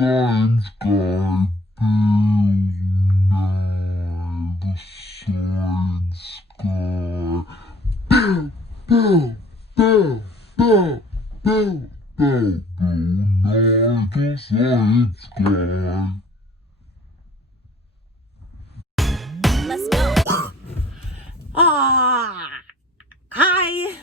science guy, Bill Nye, the science guy. Let's go. Hi,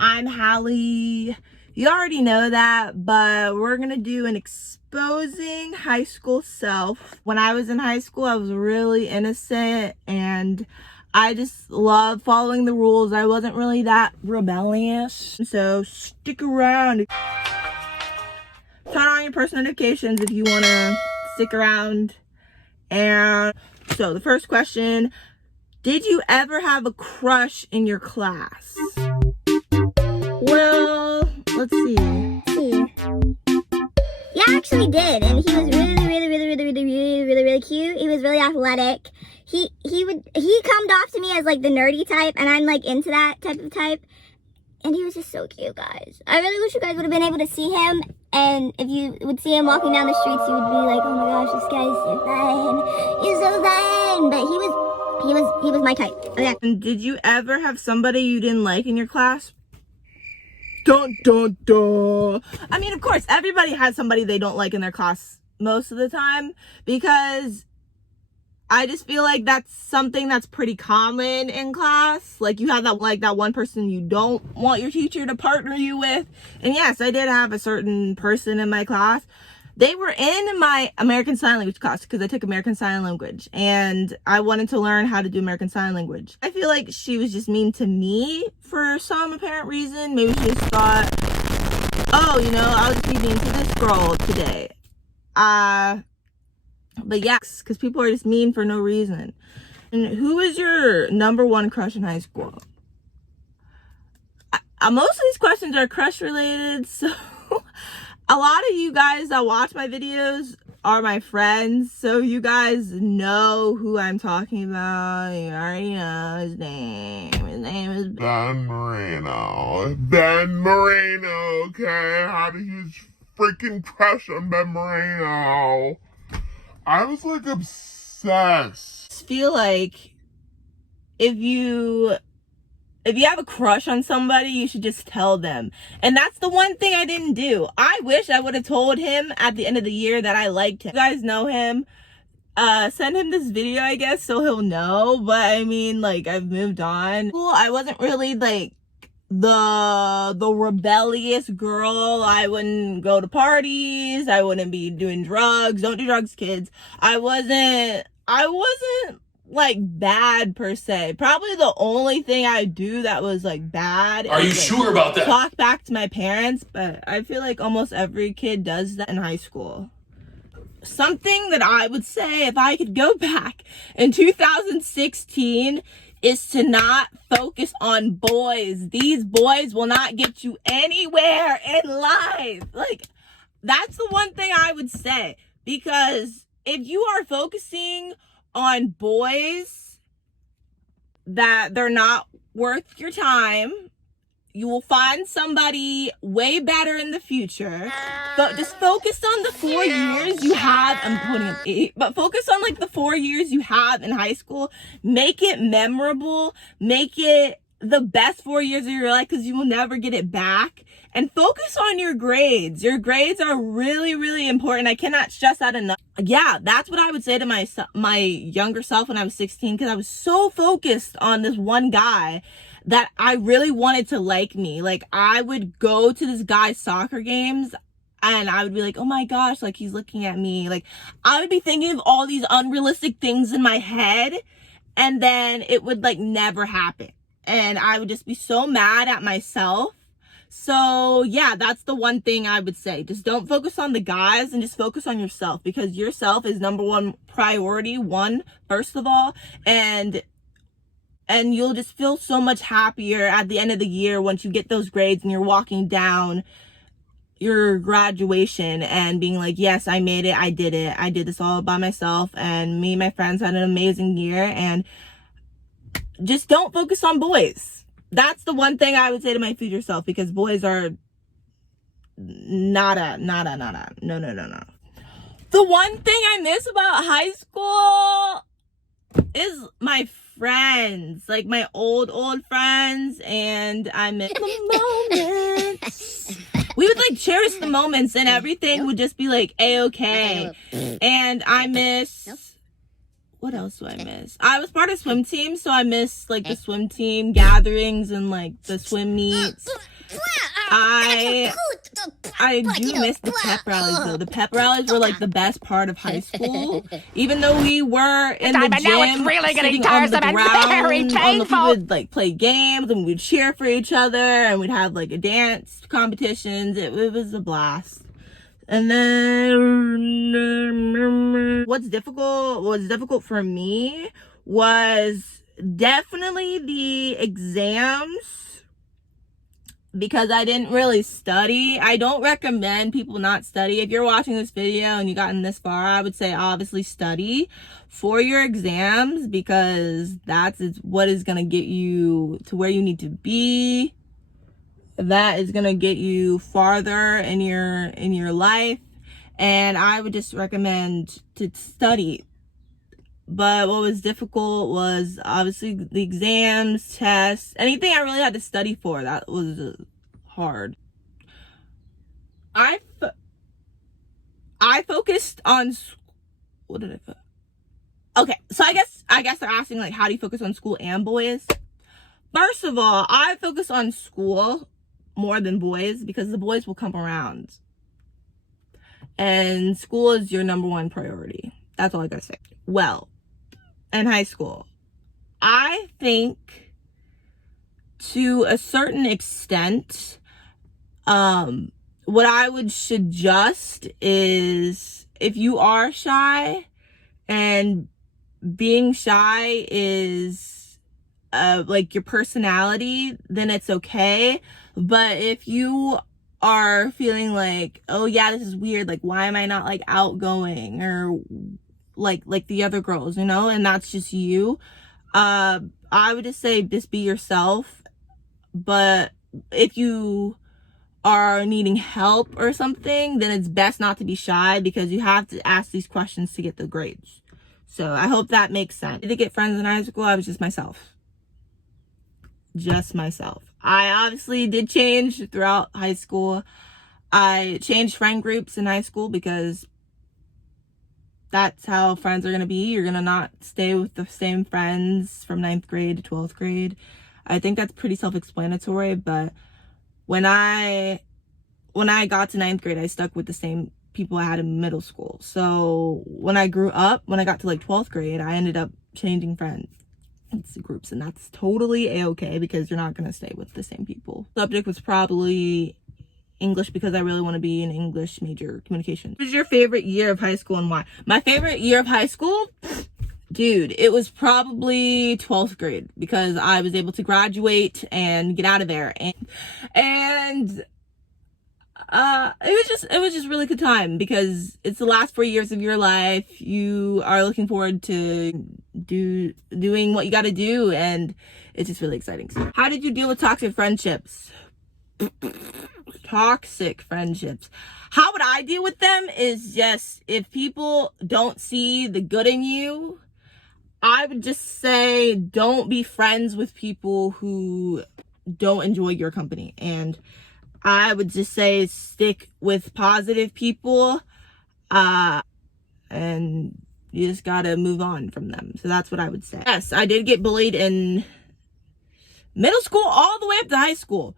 I'm Halle. You already know that, but we're gonna do an exposing high school self. When I was in high school, I was really innocent and I just love following the rules. I wasn't really that rebellious. So stick around. Turn on your post notifications if you wanna stick around. And so the first question, did you ever have a crush in your class? Well, let's see. Yeah, I actually did, and he was really cute. He was really athletic. He come off to me as like the nerdy type, and I'm like into that type of type. And he was just so cute, guys. I really wish you guys would have been able to see him. And if you would see him walking down the streets, you would be like, "Oh my gosh, this guy's so fine. He's so fine." But he was my type. Okay. And did you ever have somebody you didn't like in your class? Dun dun dun. I mean, of course, everybody has somebody they don't like in their class most of the time, because I just feel like that's something that's pretty common in class. Like, you have that one person you don't want your teacher to partner you with. And yes, I did have a certain person in my class. They were in my American Sign Language class because I took American Sign Language and I wanted to learn how to do American Sign Language. I feel like she was just mean to me for some apparent reason. Maybe she just thought, oh, you know, I'll just be mean to this girl today. But yes, because people are just mean for no reason. And who is your number one crush in high school? Most of these questions are crush related, so a lot of you guys that watch my videos are my friends, so you guys know who I'm talking about. You already know his name. His name is Ben Marino. Ben Marino, okay? I had a huge freaking crush on Ben Marino. I was like obsessed. I feel like if you have a crush on somebody, you should just tell them. And that's the one thing I didn't do. I wish I would have told him at the end of the year that I liked him. You guys know him. Send him this video, I guess, so he'll know. But I mean, like, I've moved on. Well, I wasn't really like the rebellious girl. I wouldn't go to parties. I wouldn't be doing drugs. Don't do drugs, kids. I wasn't like bad per se. Probably the only thing I do that was like bad. Are you sure about that? Talk back to my parents, but I feel like almost every kid does that in high school. Something that I would say if I could go back in 2016 is to not focus on boys. These boys will not get you anywhere in life. Like, that's the one thing I would say, because if you are focusing on boys that they're not worth your time, you will find somebody way better in the future. But just focus on the 4 years you have. I'm putting up 8, but focus on like the 4 years you have in high school. Make it memorable. Make it the best 4 years of your life, because you will never get it back. And focus on your grades. Your grades are really, really important. I cannot stress that enough. Yeah, that's what I would say to my younger self when I was 16, because I was so focused on this one guy that I really wanted to like me. Like, I would go to this guy's soccer games and I would be like, oh my gosh, like, he's looking at me. Like, I would be thinking of all these unrealistic things in my head, and then it would like never happen. And I would just be so mad at myself. So yeah, that's the one thing I would say. Just don't focus on the guys and just focus on yourself, because yourself is number one priority, first of all. And you'll just feel so much happier at the end of the year once you get those grades and you're walking down your graduation and being like, yes, I made it. I did it. I did this all by myself, and me and my friends had an amazing year. And just don't focus on boys. That's the one thing I would say to my future self, because boys are no. The one thing I miss about high school is my friends, like my old friends, and I miss the moments. We would like cherish the moments, and everything would just be like a-okay. And I miss, what else do I miss? I was part of swim team, so I miss like the swim team gatherings and like the swim meets. I do miss the pep rallies though. The pep rallies were like the best part of high school. Even though we were in the gym, really sitting on the ground, we would like play games and we'd cheer for each other and we'd have like a dance competitions. It was a blast. And then what's difficult for me was definitely the exams, because I didn't really study. I don't recommend people not study. If you're watching this video and you gotten this far, I would say obviously study for your exams, because that's what is going to get you to where you need to be. That is going to get you farther in your life, and I would just recommend to study. But what was difficult was obviously the exams, tests, anything I really had to study for. That was hard. I focused on, what did I put? Okay, so I guess they're asking like, how do you focus on school and boys? First of all, I focus on school more than boys, because the boys will come around. And school is your number one priority. That's all I gotta say. Well, in high school, I think to a certain extent, what I would suggest is, if you are shy and being shy is like your personality, then it's okay. But if you are feeling like, oh yeah, this is weird, like why am I not like outgoing or like the other girls, you know, and that's just you, I would just say just be yourself. But if you are needing help or something, then it's best not to be shy, because you have to ask these questions to get the grades. So I hope that makes sense. Did I get friends in high school? I was just myself. I obviously did change throughout high school. I changed friend groups in high school because that's how friends are going to be. You're going to not stay with the same friends from 9th grade to 12th grade. I think that's pretty self-explanatory, but when I got to 9th grade, I stuck with the same people I had in middle school. So when I grew up, when I got to like 12th grade, I ended up changing friends groups, and that's totally a-okay, because you're not going to stay with the same people. Subject was probably English, because I really want to be an English major, communication. What was your favorite year of high school and why? My favorite year of high school, dude, it was probably 12th grade, because I was able to graduate and get out of there, and it was just really good time, because it's the last 4 years of your life. You are looking forward to doing what you got to do, and it's just really exciting. So, how did you deal with toxic friendships? Toxic friendships. How would I deal with them is just, if people don't see the good in you, I would just say don't be friends with people who don't enjoy your company. And I would just say stick with positive people, and you just gotta move on from them. So that's what I would say. Yes, I did get bullied in middle school all the way up to high school,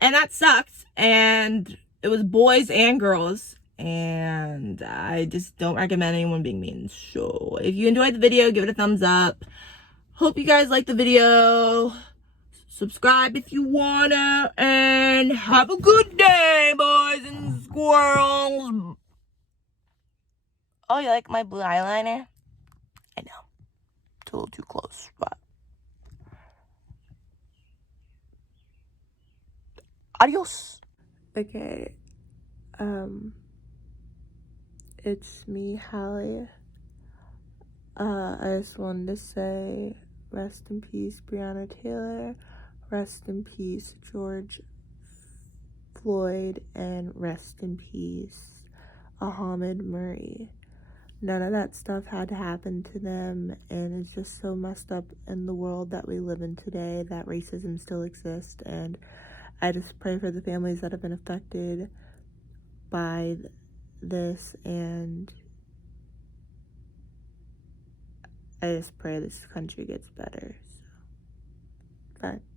and that sucked. And it was boys and girls, and I just don't recommend anyone being mean. So if you enjoyed the video, give it a thumbs up. Hope you guys liked the video. Subscribe if you wanna, and have a good day, boys and squirrels. Oh, you like my blue eyeliner? I know, it's a little too close, but adios. Okay, it's me, Halle. I just wanted to say, rest in peace, Breonna Taylor. Rest in peace, George Floyd, and rest in peace, AHUMAD MURRAY. None of that stuff had to happen to them, and it's just so messed up in the world that we live in today that racism still exists. And I just pray for the families that have been affected by this, and I just pray this country gets better. So, bye.